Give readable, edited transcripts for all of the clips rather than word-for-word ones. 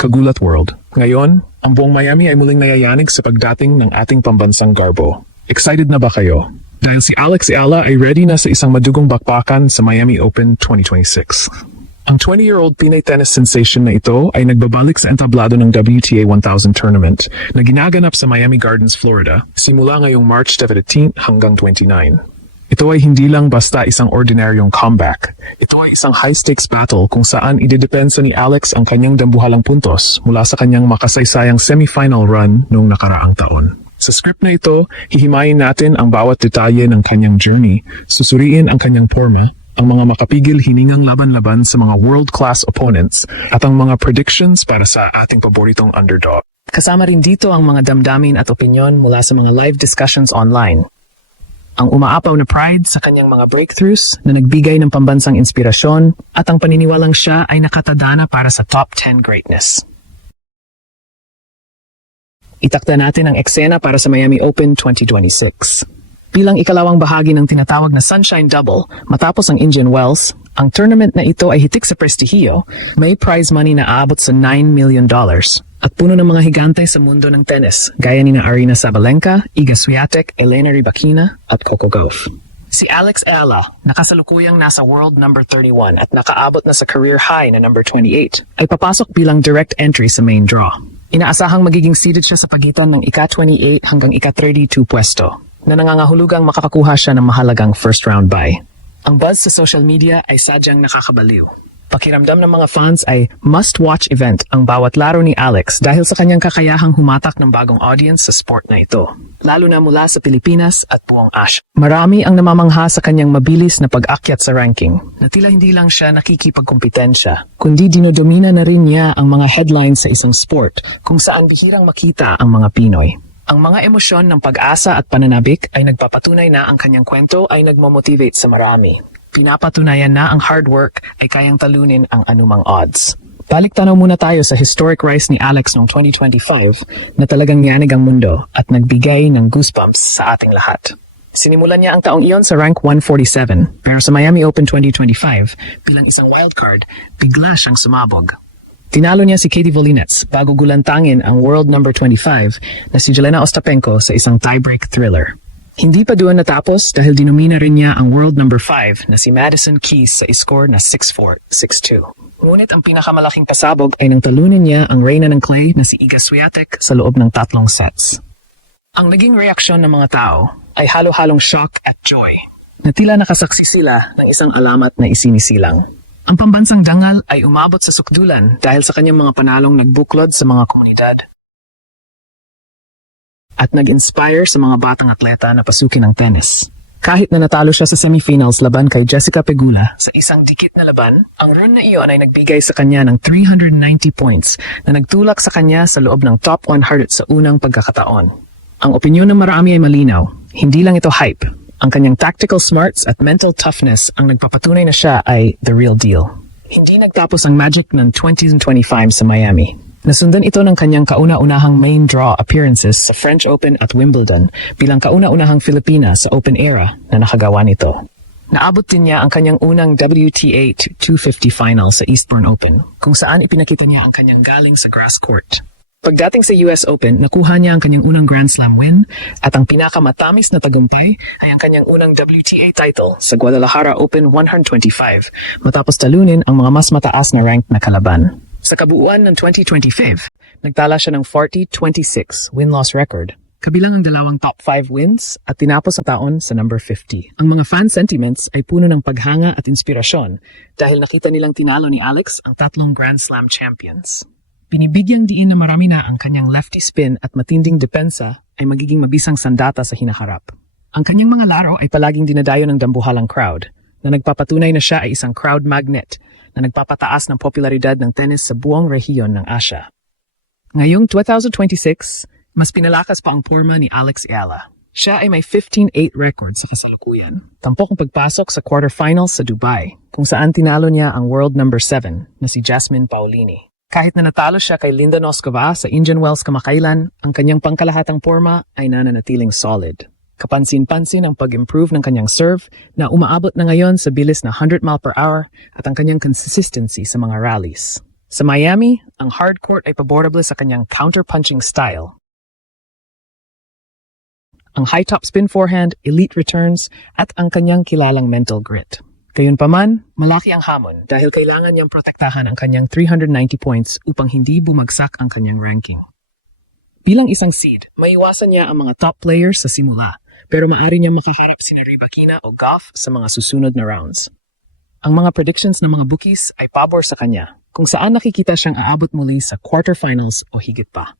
Kagulat World. Ngayon, ang buong Miami ay muling nayayanig sa pagdating ng ating pambansang garbo. Excited na ba kayo? Dahil si Alex Eala ay ready na sa isang madugong bakbakan sa Miami Open 2026. Ang 20-year-old Pinay tennis sensation na ito ay nagbabalik sa entablado ng WTA 1000 tournament na ginaganap sa Miami Gardens, Florida, simula ngayong March 17 hanggang 29. Ito ay hindi lang basta isang ordinaryong comeback. Ito ay isang high-stakes battle kung saan idedepensa ni Alex ang kanyang dambuhalang puntos mula sa kanyang makasaysayang semifinal run noong nakaraang taon. Sa script na ito, hihimayin natin ang bawat detalye ng kanyang journey, susuriin ang kanyang forma, ang mga makapigil hiningang laban-laban sa mga world-class opponents, at ang mga predictions para sa ating paboritong underdog. Kasama rin dito ang mga damdamin at opinyon mula sa mga live discussions online. Ang umaapaw na pride sa kanyang mga breakthroughs na nagbigay ng pambansang inspirasyon at ang paniniwalang siya ay nakatadana para sa top 10 greatness. Itakda natin ang eksena para sa Miami Open 2026. Bilang ikalawang bahagi ng tinatawag na Sunshine Double matapos ang Indian Wells, ang tournament na ito ay hitik sa prestihiyo, may prize money na aabot sa $9 million. At puno ng mga higante sa mundo ng tennis, gaya ni Aryna Sabalenka, Iga Swiatek, Elena Rybakina, at Coco Gauff. Si Alex Eala, nakasalukuyang nasa world number 31 at nakaabot na sa career high na number 28, ay papasok bilang direct entry sa main draw. Inaasahang magiging seeded siya sa pagitan ng ika-28 hanggang ika-32 pwesto, na nangangahulugang makakakuha siya ng mahalagang first round bye. Ang buzz sa social media ay sadyang nakakabaliw. Pakiramdam ng mga fans ay must-watch event ang bawat laro ni Alex dahil sa kanyang kakayahang humatak ng bagong audience sa sport na ito, lalo na mula sa Pilipinas at buong Asia. Marami ang namamangha sa kanyang mabilis na pag-akyat sa ranking, na tila hindi lang siya nakikipagkompetensya, kundi dinodomina na rin niya ang mga headlines sa isang sport kung saan bihirang makita ang mga Pinoy. Ang mga emosyon ng pag-asa at pananabik ay nagpapatunay na ang kanyang kwento ay nagmomotivate sa marami. Pinapatunayan na ang hard work ay kayang talunin ang anumang odds. Balik tanaw muna tayo sa historic rise ni Alex noong 2025 na talagang yanig ang mundo at nagbigay ng goosebumps sa ating lahat. Sinimulan niya ang taong iyon sa rank 147 pero sa Miami Open 2025 bilang isang wildcard, bigla siyang sumabog. Tinalo niya si Katie Volinets bago gulantangin ang world number 25 na si Jelena Ostapenko sa isang tiebreak thriller. Hindi pa doon natapos dahil dinomina rin niya ang world number 5 na si Madison Keys sa score na 6-4, 6-2. Ngunit ang pinakamalaking pasabog ay nang talunin niya ang reyna ng clay na si Iga Swiatek sa loob ng 3 sets. Ang naging reaksyon ng mga tao ay halo-halong shock at joy, na tila nakasaksi sila ng isang alamat na isinisilang. Ang pambansang dangal ay umabot sa sukdulan dahil sa kanyang mga panalong nagbuklod sa mga komunidad at nag-inspire sa mga batang atleta na pasukin ang tennis. Kahit na natalo siya sa semifinals laban kay Jessica Pegula sa isang dikit na laban, ang run na iyon ay nagbigay sa kanya ng 390 points na nagtulak sa kanya sa loob ng top 100 sa unang pagkakataon. Ang opinyon ng marami ay malinaw, hindi lang ito hype. Ang kanyang tactical smarts at mental toughness ang nagpapatunay na siya ay the real deal. Hindi nagtapos ang magic ng 2025 sa Miami. Nasundan ito ng kanyang kauna-unahang main draw appearances sa French Open at Wimbledon bilang kauna-unahang Filipina sa Open era na nakagawa nito. Naabot din niya ang kanyang unang WTA 250 final sa Eastbourne Open, kung saan ipinakita niya ang kanyang galing sa grass court. Pagdating sa US Open, nakuha niya ang kanyang unang Grand Slam win at ang pinakamatamis na tagumpay ay ang kanyang unang WTA title sa Guadalajara Open 125 matapos talunin ang mga mas mataas na ranked na kalaban. Sa kabuuan ng 2025, nagtala siya ng 40-26 win-loss record, kabilang ang dalawang top 5 wins at tinapos ang taon sa number 50. Ang mga fan sentiments ay puno ng paghanga at inspirasyon dahil nakita nilang tinalo ni Alex ang 3 Grand Slam champions. Binibigyang diin na marami na ang kanyang lefty spin at matinding depensa ay magiging mabisang sandata sa hinaharap. Ang kanyang mga laro ay palaging dinadayo ng dambuhalang crowd na nagpapatunay na siya ay isang crowd magnet na nagpapataas ng popularidad ng tennis sa buong rehiyon ng Asia. Ngayong 2026, mas pinalakas pa ang porma ni Alex Eala. Siya ay may 15-8 record sa kasalukuyan. Tampok ang pagpasok sa quarterfinals sa Dubai, kung saan tinalo niya ang world number 7 na si Jasmine Paolini. Kahit na natalo siya kay Linda Noskova sa Indian Wells kamakailan, ang kanyang pangkalahatang porma ay nananatiling solid. Kapansin-pansin ang pag-improve ng kanyang serve na umaabot na ngayon sa bilis na 100 mph at ang kanyang consistency sa mga rallies. Sa Miami, ang hard court ay paborable sa kanyang counter-punching style. Ang high top spin forehand, elite returns, at ang kanyang kilalang mental grit. Gayunpaman, malaki ang hamon dahil kailangan niyang protektahan ang kanyang 390 points upang hindi bumagsak ang kanyang ranking. Bilang isang seed, maiwasan niya ang mga top players sa simula, pero maaari niyang makaharap sina Rybakina o Goff sa mga susunod na rounds. Ang mga predictions ng mga bookies ay pabor sa kanya, kung saan nakikita siyang aabot muli sa quarterfinals o higit pa.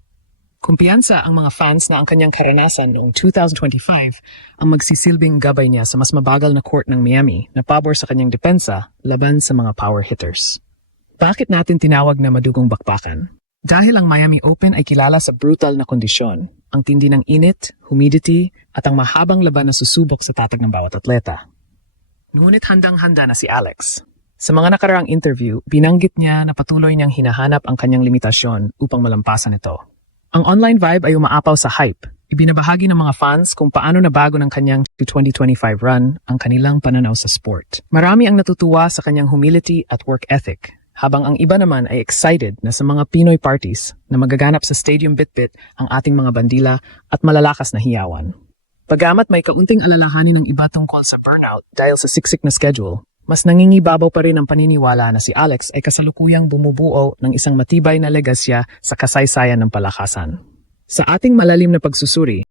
Kumpiyansa ang mga fans na ang kanyang karanasan noong 2025 ang magsisilbing gabay niya sa mas mabagal na court ng Miami na pabor sa kanyang depensa laban sa mga power hitters. Bakit natin tinawag na madugong bakbakan? Dahil ang Miami Open ay kilala sa brutal na kondisyon, ang tindi ng init, humidity, at ang mahabang laban na susubok sa tatag ng bawat atleta. Ngunit handang-handa na si Alex. Sa mga nakaraang interview, binanggit niya na patuloy niyang hinahanap ang kanyang limitasyon upang malampasan ito. Ang online vibe ay umaapaw sa hype. Ibinabahagi ng mga fans kung paano nabago ng kanyang 2025 run ang kanilang pananaw sa sport. Marami ang natutuwa sa kanyang humility at work ethic, habang ang iba naman ay excited na sa mga Pinoy parties na magaganap sa Stadium Bitbit ang ating mga bandila at malalakas na hiyawan. Pagamat may kaunting alalahanin ng iba tungkol sa burnout dahil sa siksik na schedule, mas nangingibabaw pa rin ang paniniwala na si Alex ay kasalukuyang bumubuo ng isang matibay na legasya sa kasaysayan ng palakasan. Sa ating malalim na pagsusuri,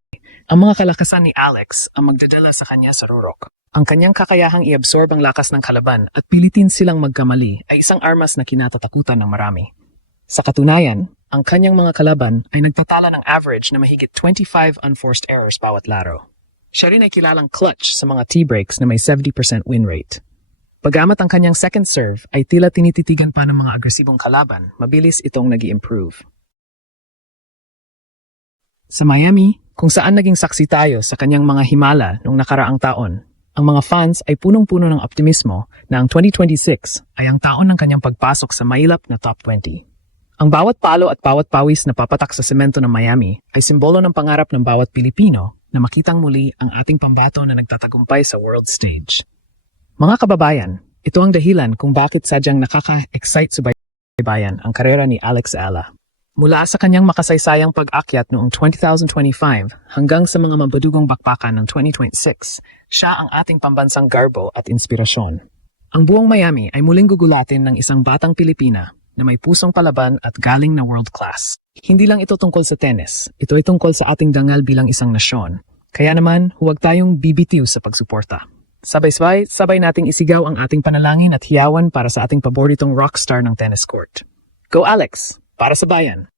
ang mga kalakasan ni Alex ang magdadala sa kanya sa rurok. Ang kanyang kakayahang i-absorb ang lakas ng kalaban at pilitin silang magkamali ay isang armas na kinatatakutan ng marami. Sa katunayan, ang kanyang mga kalaban ay nagtatala ng average na mahigit 25 unforced errors bawat laro. Siya rin ay kilalang clutch sa mga tea breaks na may 70% win rate. Pagamat ang kanyang second serve ay tila tinititigan pa ng mga agresibong kalaban, mabilis itong nag-i-improve. Sa Miami, kung saan naging saksi tayo sa kanyang mga himala noong nakaraang taon, ang mga fans ay punong-puno ng optimismo na ang 2026 ay ang taon ng kanyang pagpasok sa mailap na top 20. Ang bawat palo at bawat pawis na papatak sa semento ng Miami ay simbolo ng pangarap ng bawat Pilipino na makitang muli ang ating pambato na nagtatagumpay sa world stage. Mga kababayan, ito ang dahilan kung bakit sadyang nakaka-excite subaybayan ang karera ni Alex Ala. Mula sa kanyang makasaysayang pag-akyat noong 2025 hanggang sa mga mabadugong bakbakan ng 2026, siya ang ating pambansang garbo at inspirasyon. Ang buong Miami ay muling gugulatin ng isang batang Pilipina na may pusong palaban at galing na world class. Hindi lang ito tungkol sa tennis, ito ay tungkol sa ating dangal bilang isang nasyon. Kaya naman, huwag tayong bibitiw sa pagsuporta. Sabay nating isigaw ang ating panalangin at hiyawan para sa ating paboritong rockstar ng tennis court. Go Alex! Para sa bayan!